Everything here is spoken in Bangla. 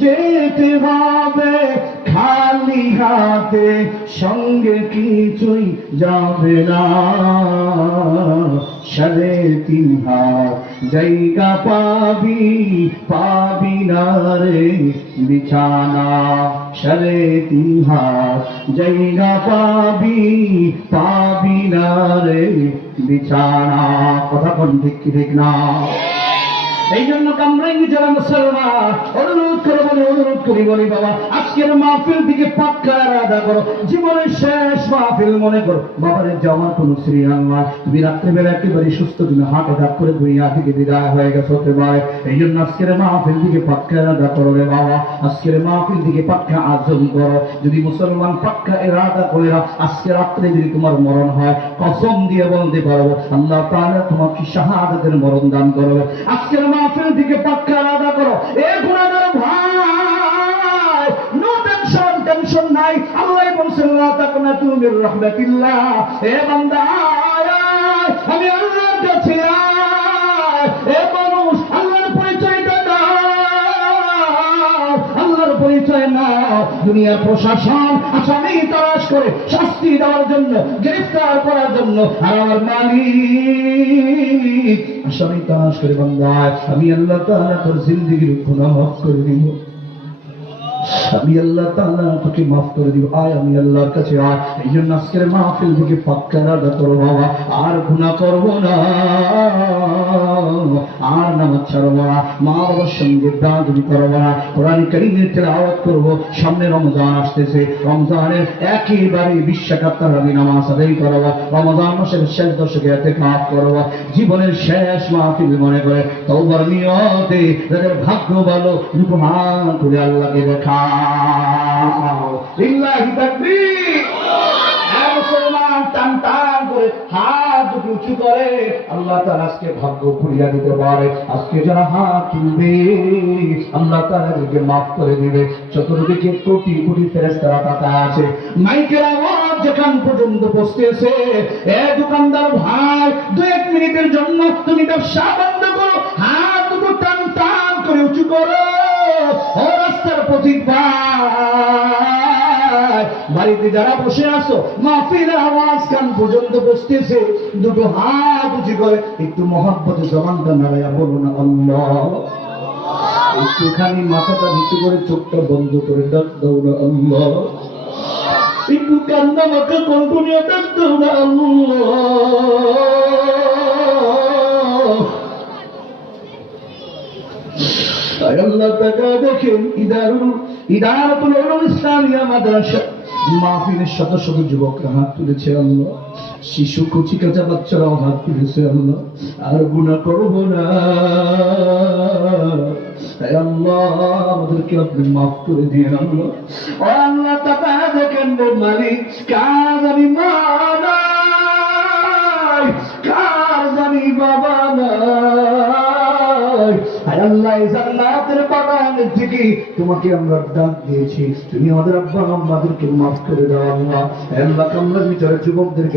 যেতে হবে খালি হাতে, সঙ্গে কিছুই যাবে না। সাড়ে তিন হাত জায়গা পাবি পাবি না রে বিছানা। সাড়ে তিন হাত জায়গা পাবি পাবি না রে বিছানা। কথা কোন ঠিক ঠিক না? এই জন্য কামরাঙ্গি যারা মুসলমান, অনুরোধ করে বলে, অনুরোধ করি বলি বাবা, আজকের মাহফিল দিকে পাক্কা আদা করো, জীবনের শেষ মাহফিল মনে করো। বাবারে যাওয়ার কোন শ্রীরাম তুমি রাত্রিবেলা একেবারে সুস্থ, তুমি হাট আঘাত করে দুনিয়া থেকে বিদায় হয়ে গেছে হতে পারে এই জন্য আজকের মাহফিল দিকে পাক্কা আদা করো রে বাবা, আজকের মাহফিল দিকে পাক্কা আজম করো। যদি মুসলমান পাক্কা এরাদা করে আজকে রাত্রে যদি তোমার মরণ হয়, কসম দিয়ে বলতে পারব, আল্লাহ তাআলা তোমাকে শাহাদাতের মরণ দান করবে। আজকের মাহফিল দিকে পাক্কা আলাদা করো। এ গুণাগার ভাই, নো টেনশন টেনশন নাই। আল্লাহ বলছেন, লা তাকনাতু মির রাহমাতিল্লাহ। এ বান্দা আমি আল্লাহর কাছে। এ মানুষ, আল্লাহর পরিচয়টা দাও। আল্লাহর পরিচয় না দুনিয়ার প্রশাসন আসামি তালাশ করে শাস্তি দেওয়ার জন্য, গ্রেফতার করার জন্য। আর আমার মালিক আসামি আমি আল্লাহ তাআলা তোর জিন্দেগির গুনাহ মাফ করে দিব। আমি আল্লাহ তাআলা তোকে মাফ করে দিব। আয়, আমি আল্লাহর কাছে আয়। এই জন্য আজকের মাহফিল থেকে পাক্কা রাদা করো বাবা। আর গুনাহ করব না। আর নামাজ ছাড়বো না। মা বাবার সঙ্গে দাঁড়ি করব না। কোরআন কারিমের তেলাওয়াত করব। সামনে রমজান আসতেছে। রমজানের একেবারে বিশ্বকাত্তার আমি নামাজ আদায় করব। রমজান মাসের শেষ দশকে এতে কাপ করব। জীবনের শেষ মাহফিল মনে করে তওবার নিয়তে, যাদের ভাগ্য ভালো হাত তুলে আল্লাহকে দেখা। উঁচু করে। আল্লাহ তার আজকে ভাগ্য দিতে পারে। আজকে যারা হাত তুলবে। আল্লাহ তাদেরকে মাফ করে দিবে। চতুর্দিকে কোটি কোটি ফেরেস্তারা আছে। মাইকের আওয়াজ যেখান পর্যন্ত এ দোকানদার ভাই, দু এক মিনিটের জন্য তুমি ব্যবসা বন্ধ করো। হাত টান টান করে উঁচু করো। ভাই। বাড়িতে যারা বসে আছো মাহফিল আওয়াজ কান পর্যন্ত বসতেছে। দুটো হাত উঁচু করে একটু মহাব্বতে জবানটা নাড়াইয়া বলো না আল্লাহ। একটুখানি মাথাটা নিচু করে চোখটা বন্ধ করে ডাক না, আল্লাহ। একটু কান্না মাথা কল্প নিয়ে ডাক না, আল্লাহ। শিশু কুচি কাঁচা বাচ্চারাও হাত তুলেছে আল্লাহ। আর গুনাহ করব না। আমাদেরকে আপনি মাফ করে দিয়ে আল্লাহ। ও আল্লাহ, তাকা দেখেন রে বাবা নাই। বাগান থেকে তোমাকে আমরা ডাক দিয়েছি। তুমি আমাদের আব্বা আমাদেরকে মাফ করে দেওয়া আল্লাহ। আল্লাহ কামলার ভিতরে যুবকদেরকে